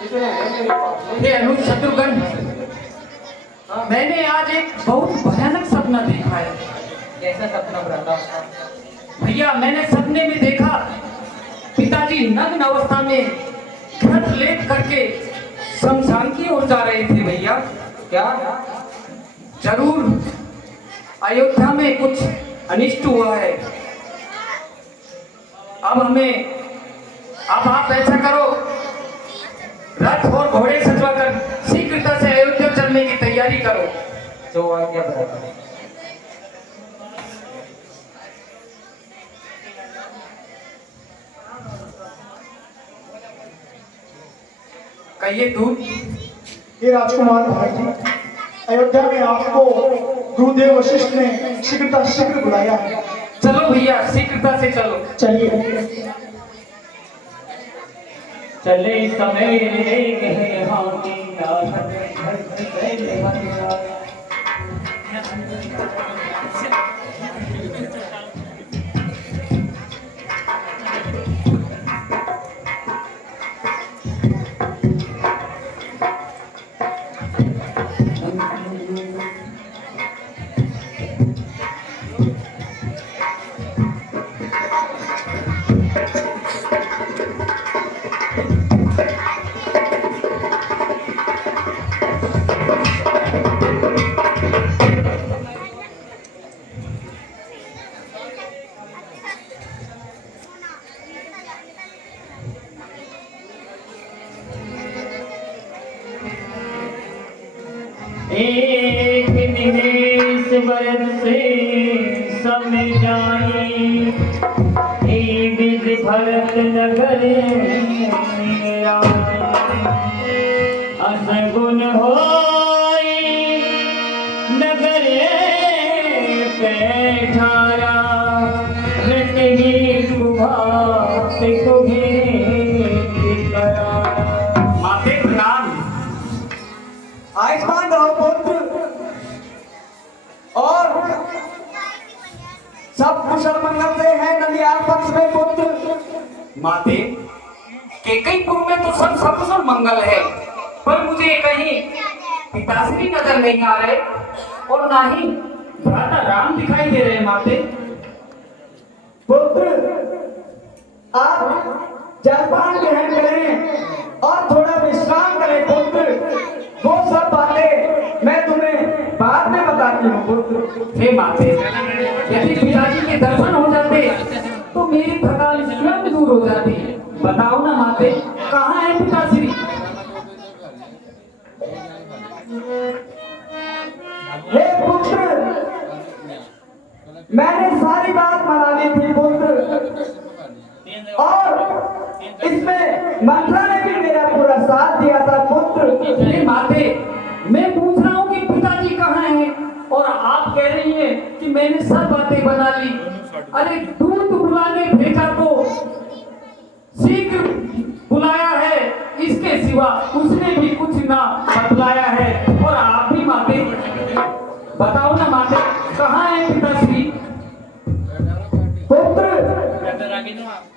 हे अनुज शत्रुघ्न, मैंने आज एक बहुत भयानक सपना देखा है। कैसा सपना बताओ? भैया, मैंने सपने में देखा पिताजी नग्न अवस्था में घर लेट करके शमशान की ओर जा रहे थे। भैया, क्या? जरूर अयोध्या में कुछ अनिष्ट हुआ है। अब आप ऐसा करो, रथ और घोड़े सजवा कर शीघ्रता से अयोध्या चलने की तैयारी करो। जो आज्ञा बताओ। कहिए दूत। ये राजकुमार भाई जी, अयोध्या में आपको गुरुदेव वशिष्ठ ने शीघ्रता शीघ्र बुलाया है। चलो भैया, शीघ्रता से चलो। चलिए। चले सवेरे एक निमेष बरस से समय जाए, विध भरत नगर असगुन होई नगर पैठारा रटगी कुभात कुघे करा। माते प्रणाम। आयुष्मान रहो पुत्र, और सब कुशल मंगल से है नलियार पक्ष में पुत्र। माते, केकईपुर में तो सब सकुशल मंगल है, पर मुझे कहीं पिताश्री नजर नहीं आ रहे और ना ही भ्राता राम दिखाई दे रहे हैं। माते, पुत्र, आप जलपान ग्रहण करें और थोड़ा विश्राम करें पुत्र। वो सब बातें मैं तुम्हें बाद में बताती हूँ पुत्र। हे माते, यदि पिताजी के दर्शन हो जाते तो मेरी थकान स्वयं दूर हो जाती। बताओ ना माते, कहाँ है पिताश्री? हे पुत्र, मैंने सारी बात मना ली थी पुत्र, और इसमें मंत्रा ने भी मेरा पूरा साथ दिया था पुत्र। हे माते, मैं पूछ रहा हूँ कि पिताजी कहाँ हैं और आप कह रही हैं कि मैंने सब बातें बना ली। अरे दूत बुलाने भेजा तो शीघ्र बुलाया है, इसके सिवा उसने भी कुछ ना बतलाया है। और आप भी माते, बताओ ना माते, कहाँ है पिताश्री? पुत्र,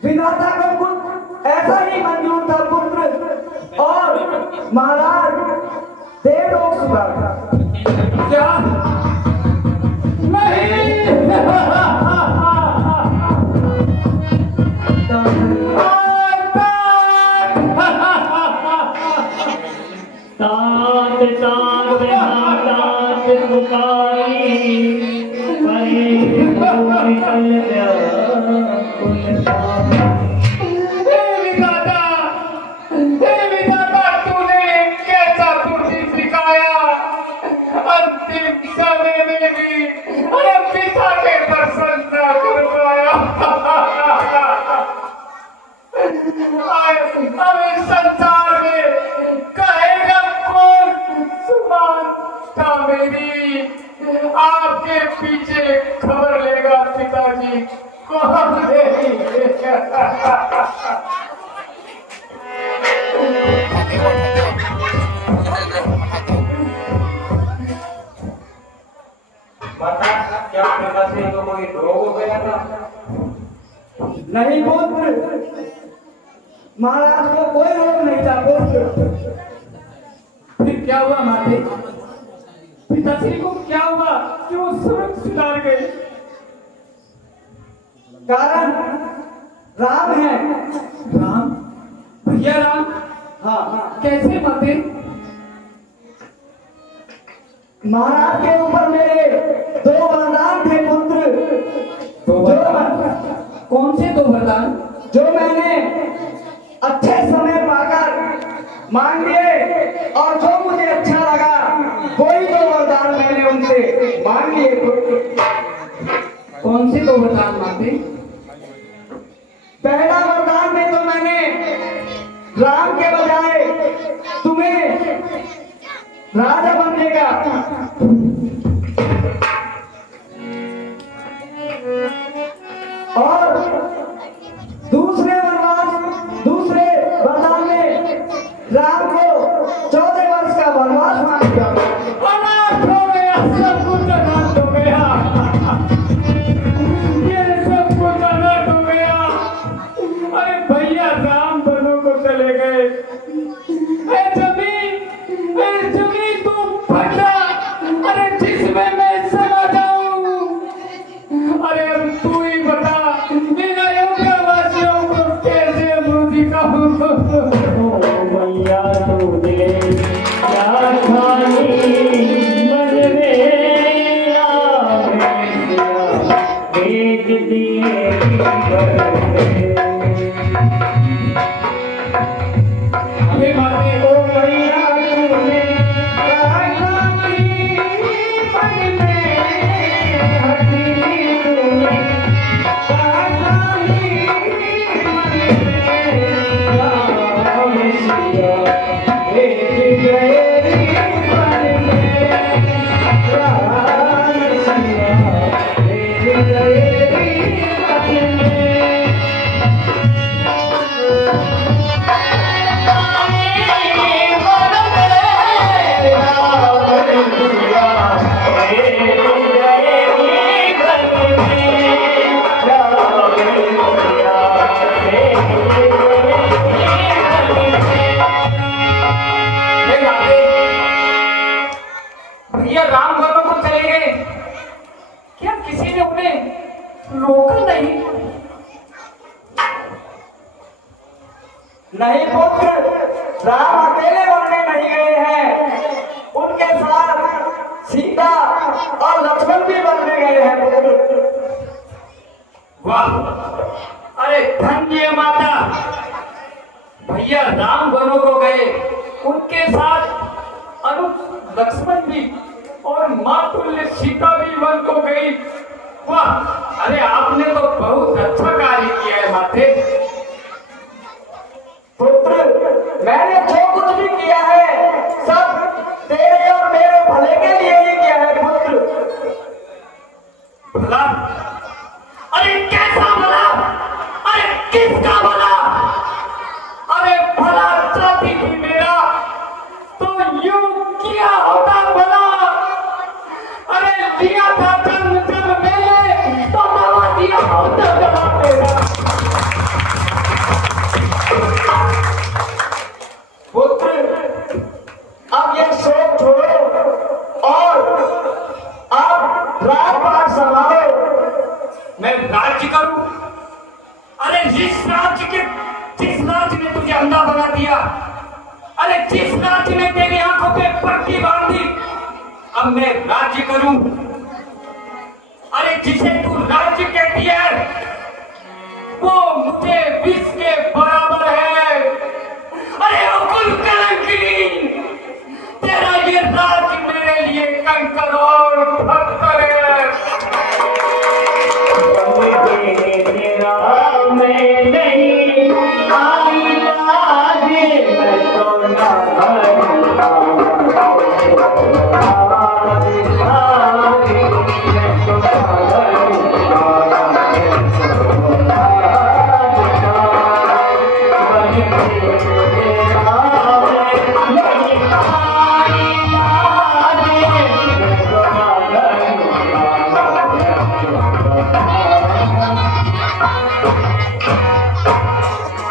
विधाता को कुछ ऐसा ही मंजूर था पुत्र, और महाराज देवलोक सुधर था। क्या? नहीं। तात तात तात पुकारी परे निकल गया तूने कैसा तुझी सिखाया? अंतिम समय में भी अरे पिता के दर्शन न कर पाया। अब इस संसार में कहेगा कौन सुमान था मेरी? आपके पीछे खबर लेगा पिताजी, कौन लेगा? बता, क्या पिताश्री को कोई रोग हो गया था? नहीं पुत्र, महाराज को कोई रोग नहीं था पुत्र। फिर क्या हुआ माते? पिताश्री को क्या हुआ कि वो सुरक्षित आ गए? कारण राम है। राम? भैया राम? हाँ, कैसे माते? महाराज के ऊपर मेरे 2 वरदान थे पुत्र। दो वरदान? कौन से 2 वरदान? जो मैंने अच्छे समय पाकर मांग लिए और जो मुझे अच्छा लगा वही 2 वरदान मैंने उनसे मांग लिए पुत्र। कौन से 2 वरदान माते? पहला वरदान में तो मैंने राम के बजाय तुम्हें राजा बनने का, और दूसरे वरदान में राम को 14 वर्ष का वनवास मांग दिया। अनाथ हो गया, सब कुछ अनाथ हो गया। ये सब कुछ अनाथ हो गया। अरे भैया राम दोनों को चले गए। जमीन तू फटा, अरे जिसमें मैं समा जाऊं। अरे अब तू ही बता, मेरा योग्य वासियों को कैसे अमरूदी खाऊं? ओ मैया तू दिले क्या खानी मन मेरा बेच दिए अबे माते, ओ मैया तूने क्या खानी मन में हटी तूने क्या खानी मन में राम सिया बेच गए मन में राम सिया बेच गए मन में। हे माते, भैया राम घरों को चले गए, क्या किसी ने उन्हें रोका नहीं? नहीं पुत्र, राम अकेले बनने नहीं गए हैं, उनके साथ सीता और लक्ष्मण भी बनने गए हैं पुत्र। वाह, अरे धन्य माता। भैया राम वनों को गए, उनके साथ अनुज लक्ष्मण भी और मातुल्य सीता भी वन को गई। वाह, अरे आपने तो बहुत अच्छा कार्य किया है माते। पुत्र, मैंने जो कुछ भी किया है सब तेरे और मेरे भले के लिए ही किया है पुत्र। भला? अरे कैसा भला? अरे किसका भला? अरे भला चाहती थी मेरा तो यूं किया होता भला। अरे दिया था जन्म जब मैंने तो दवा दिया होता भला तेरा। पुत्र, अब ये शोक छोड़ो और अब राजपाट संभालो। मैं राज्य करूं? अरे जिस राज्य ने तुझे अंधा बना दिया, अरे जिस राज्य ने तेरी आंखों पे पट्टी बांध दी, अब मैं राज्य करूं? अरे जिसे तू राज्य कहती है वो मुझे विष के बराबर है। अरे अकुल कलंकिनी, तेरा ये राज्य मेरे लिए कंकर और पत्थर है। मैं नहीं आई लाज मैं तो ना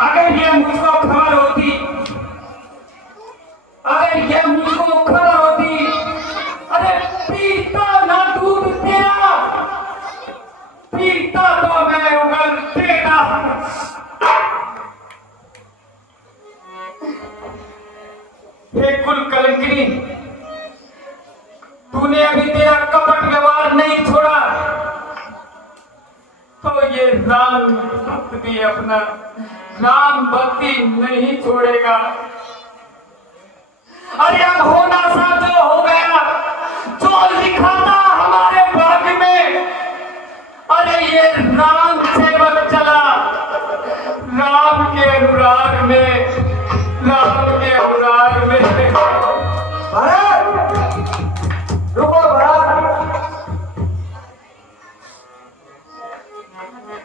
अगर ये मुझको हे कुल कलंकिनी, तूने अभी तेरा कपट व्यवहार नहीं छोड़ा तो ये राम भक्त भी अपना राम भक्ति नहीं छोड़ेगा। अरे अब होना सा जो हो गया, जो लिखा था हमारे भाग्य में, अरे ये राम सेवक चला राम के अनुराग में, राम के अनुराग में। भरत, रुको भरत।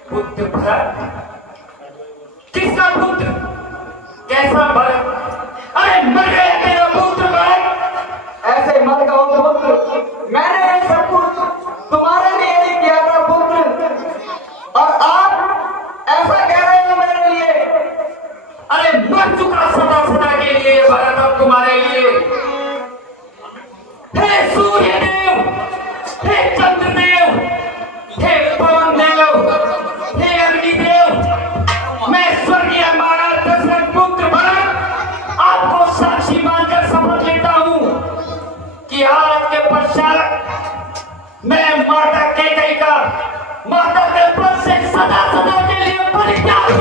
पुत्र भरत? किसका पुत्र? कैसा भरत? अरे मर गया तेरा पुत्र भरत। ऐसे मत कहो पुत्र, मैंने ये सब कुछ तुम्हारे लिए ही किया था पुत्र, और आप ऐसा कह रहे हो मेरे लिए? अरे मर चुका सदा सदा के लिए भरत अब तुम्हारे लिए। हे सूर्य देव, हे चंद्रदेव, हे पवन देव, हे अग्निदेव, मैं स्वर्गीय महाराज दशरथ पुत्र भरत आपको साक्षी मानकर शपथ लेता हूं कि आज के पश्चात मैं माता कैकेयी का माता के पद से सदा सदा के लिए परित्याग